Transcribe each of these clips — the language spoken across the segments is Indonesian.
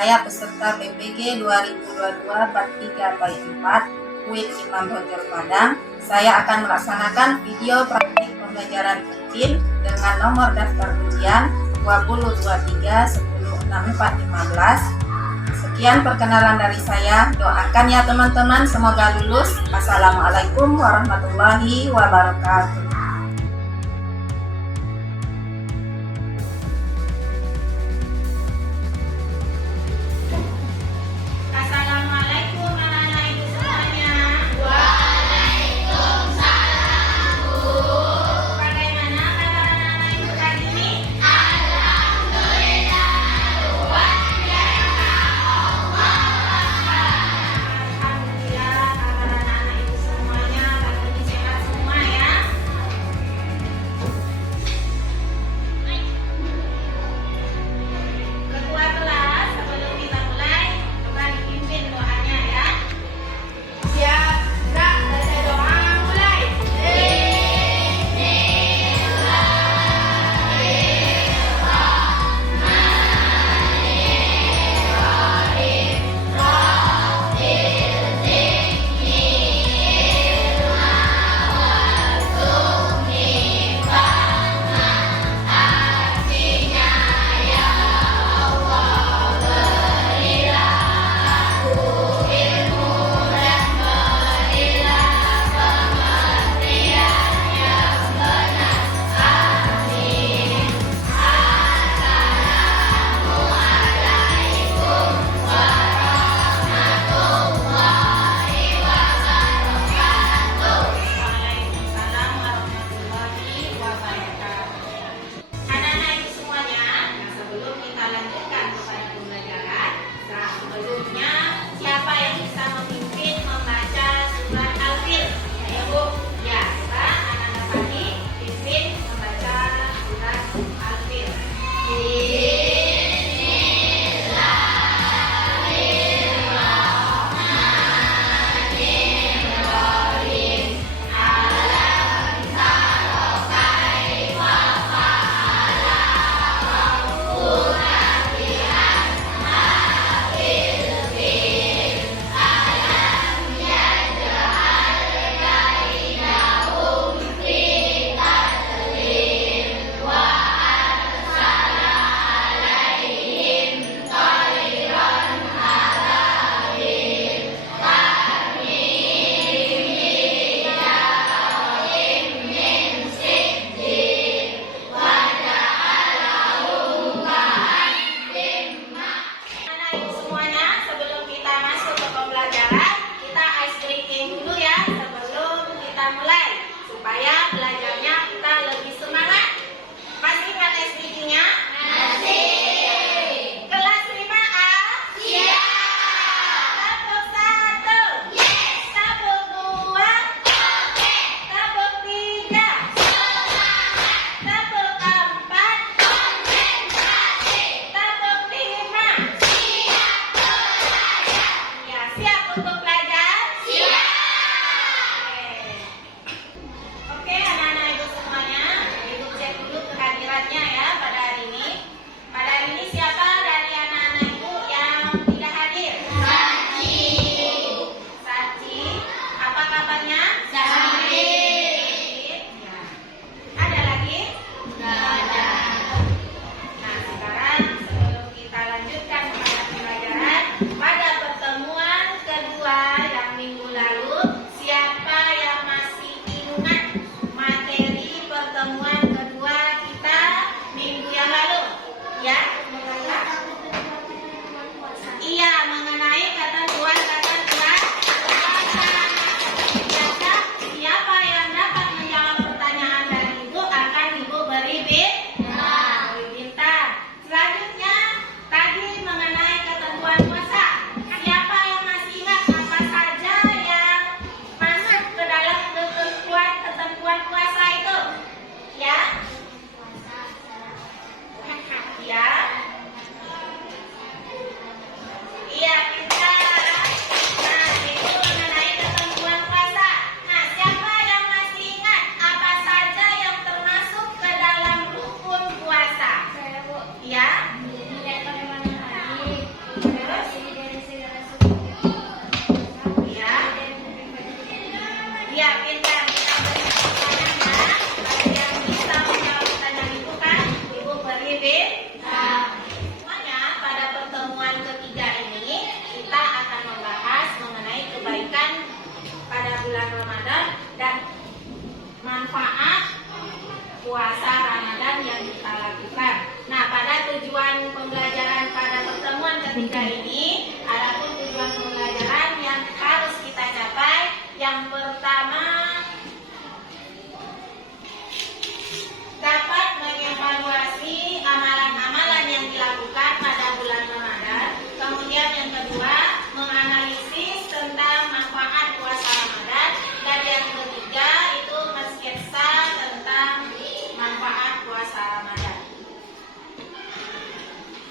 Saya peserta PPG 2022 Part 3 by 4 UIN Imam Bonjol Padang. Saya akan melaksanakan video praktik pembelajaran UIN dengan nomor daftar ujian 2023-106415. Sekian perkenalan dari saya. Doakan ya teman-teman, semoga lulus. Assalamualaikum warahmatullahi wabarakatuh. ketiga ini ada tujuan pembelajaran yang harus kita capai. Yang pertama, dapat mengevaluasi amalan-amalan yang dilakukan pada bulan Ramadan. Kemudian yang kedua, menganalisis tentang manfaat puasa Ramadan. Dan yang ketiga itu mensketsa tentang manfaat puasa Ramadan.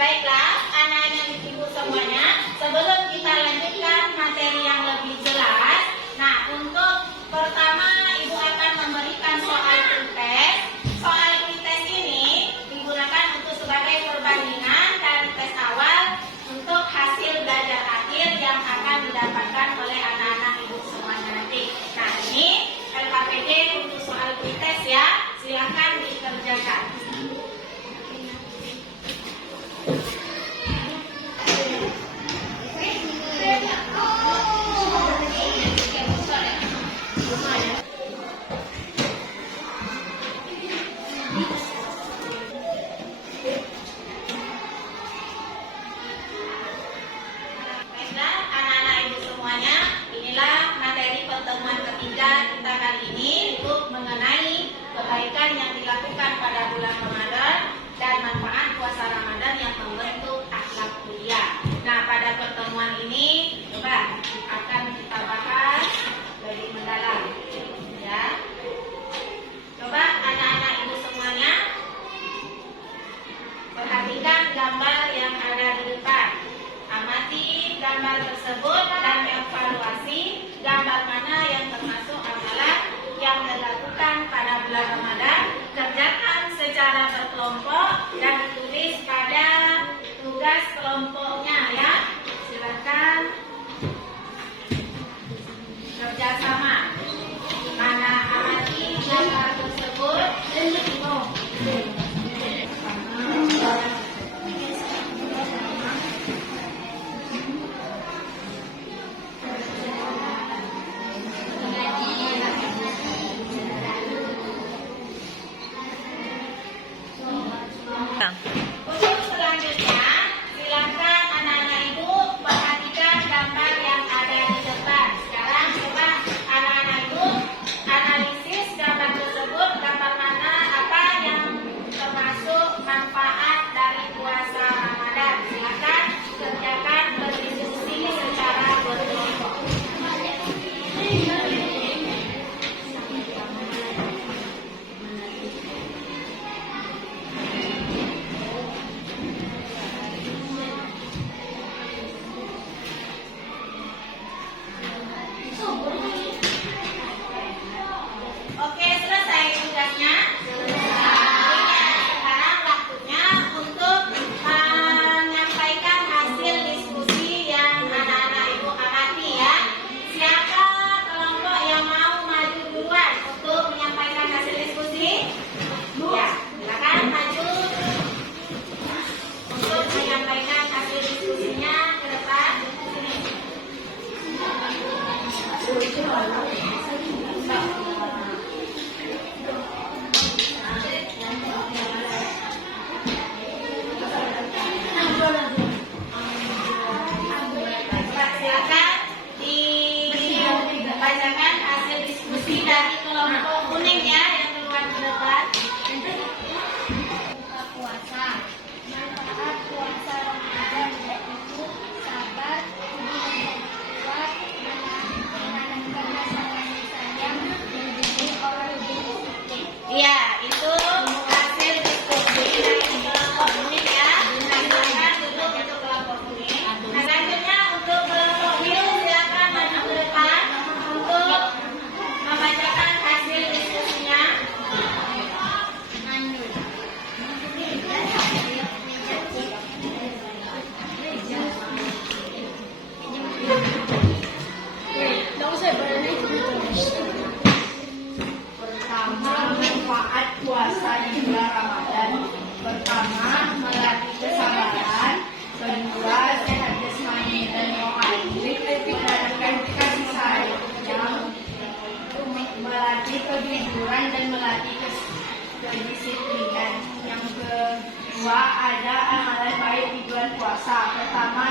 Baiklah, anak dan ibu semuanya, sebelum kita lanjutkan materi yang lebih jelas, nah untuk pertama ibu akan memberikan soal pretest. Soal pretest ini digunakan untuk sebagai perbandingan dan tes awal untuk hasil belajar akhir yang akan didapatkan oleh anak-anak ibu semuanya nanti. Nah ini LKPD untuk soal pretest ya, silahkan dikerjakan. Kebaikan yang dilakukan pada bulan Ramadan dan manfaat puasa Ramadan yang membentuk akhlak mulia. Nah, pada pertemuan ini coba akan kita bahas lebih mendalam. Ya. Coba anak-anak ibu semuanya perhatikan gambar yang ada di depan. Amati gambar tersebut dan evaluasi gambar mana yang termasuk amalan yang dilakukan pada bulan Ramadan. Kerjakan secara berkelompok dan tulis pada tugas kelompoknya ya. Silakan kerjasama. Mana amati gambar tersebut. Untuk selanjutnya, silakan anak-anak ibu perhatikan gambar yang ada di depan. Sekarang coba anak-anak ibu analisis gambar tersebut, gambar mana apa yang termasuk manfaat dari puasa Ramadan. Silakan kerjakan berdiskusi secara berkelompok. Oke, selesai tugasnya. Sekarang waktunya untuk menyampaikan hasil diskusi yang anak-anak ibu amati ya. Siapa kelompok yang mau maju duluan untuk menyampaikan hasil diskusi? Ya, silakan maju untuk menyampaikan hasil diskusinya ke depan. Silakan dibacakan hasil diskusi dari kelompok kuning ya yang keluar ke depan. Buka puasa. Manfaat puasa Ramadan yaitu sabar, kuat, menanamkan rasa kasih sayang, menjadi orang yang positif. Iya, itu hasil diskusi dari kelompok kuning ya. Silakan duduk untuk kelompok kuning. Nah, selanjutnya untuk kelompok biru silakan maju ke depan untuk membacakan hasil diskusinya. Pertama, manfaat puasa di bulan Ramadan. Pertama, melatih kesabaran. Kedua, sehat jasmani dan rohani. Menanamkan kasih sayang. Melatih kejujuran dan melatih kedisiplinan. Yang kedua, ada amalan baik di bulan puasa. Pertama,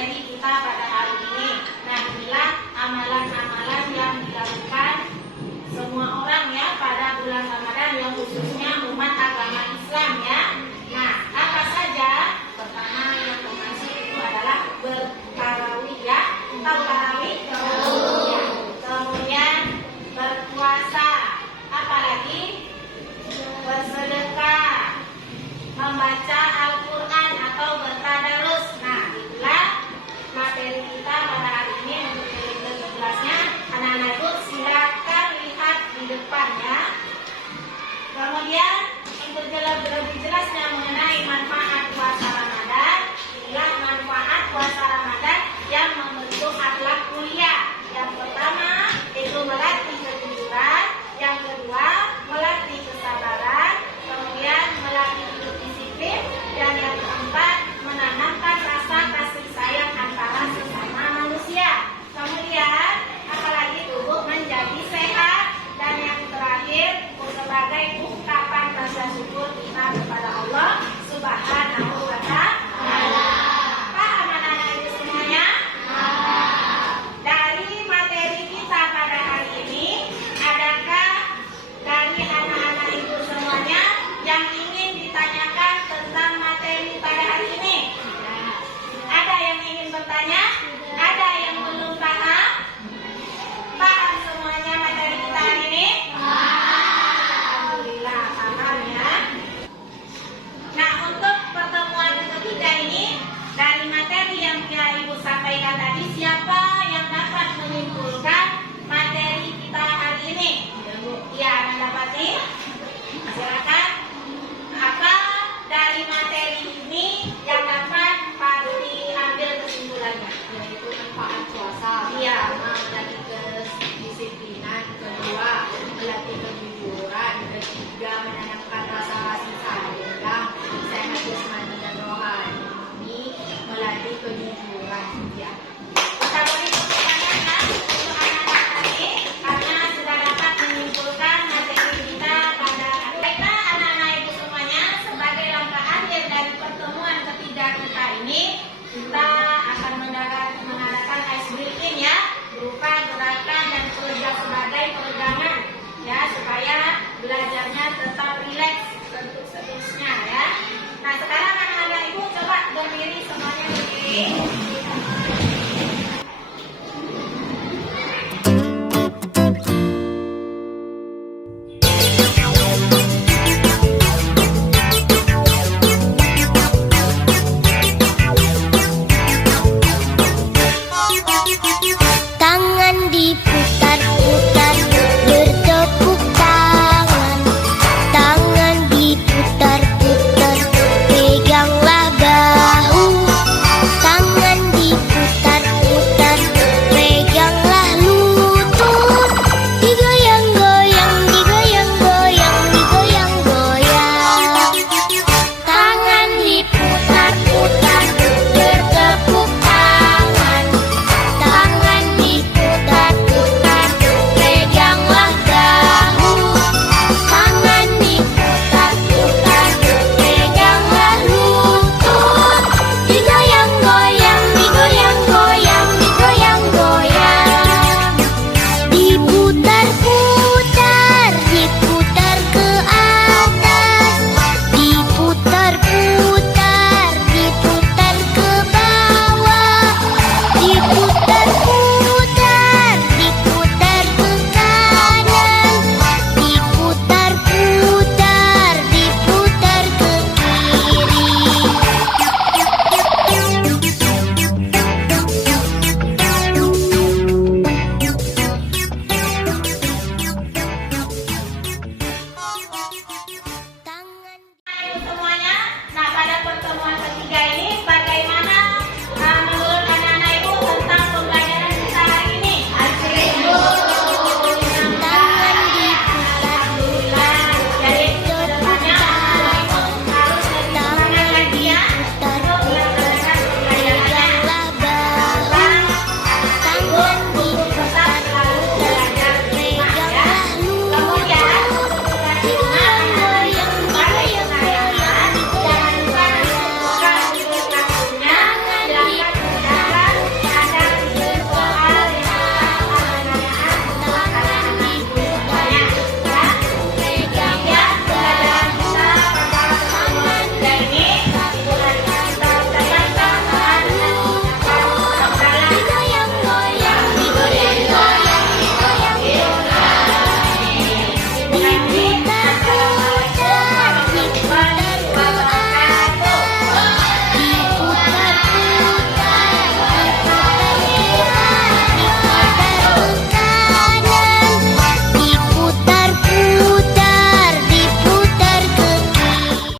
materi kita pada hari ini. Nah, inilah amalan-amalan yang dilakukan semua orang ya pada bulan Ramadan, yang khususnya umat agama Islam ya. Nah, apa saja? Pertama yang termasuk itu adalah bertarawih ya. Tahu tarawih? Ya. Kemudian berpuasa. Apalagi? Bersedekah, membaca Al-Quran atau bertadarus. Nah, itulah materi kita pada hari ini. Untuk lebih jelasnya, anak-anak ibu silakan lihat di depannya. Kemudian untuk lebih jelasnya mengenai manfaat puasa Ramadan, inilah manfaat puasa Ramadan yang membentuk akhlak mulia. Yang pertama itu melatih kejujuran, yang kedua melatih kesabaran, kemudian melatih hidup disiplin, dan yang keempat menanamkan rasa kasih sayang antara sesama manusia. Kemudian apalagi tubuh menjadi sehat, dan yang terakhir sebagai ungkapan rasa syukur kita kepada Allah Subhanahu wa Ta'ala. Paham anak-anak itu semuanya? Dari materi kita pada hari ini, adakah dari anak-anak ibu semuanya yang ingin ditanyakan tentang materi pada hari ini? Ada yang ingin bertanya? Ada yang belum paham? Paham semuanya materi kita hari ini? Alhamdulillah paham ya. Nah, untuk pertemuan ketiga ini, dari materi yang Ibu sampaikan tadi, siapa yang dapat menyimpulkan materi kita hari ini? Ya, mendapati? Silakan. Apa dari materi ini yang dapat diambil kesimpulannya? Yaitu manfaat puasa. Iya. Melatih kedisiplinan, kedua melatih kejujuran, ketiga menanamkan rasa kasih sayang, sehat jasmani dan rohani, melatih kejujuran ya. Kita beri tepuk tangan kan untuk anak-anak tadi, karena sudah dapat menyimpulkan materi kita pada hari. Baiklah anak-anak ibu semuanya, sebagai langkah akhir dari pertemuan ketiga kita ini, kita akan mengadakan ice breaking ya, berupa gerakan dan kerja sebagai peregangan ya, supaya belajarnya tetap rileks untuk seterusnya ya. Nah, sekarang anak-anak ibu coba berdiri semuanya berdiri.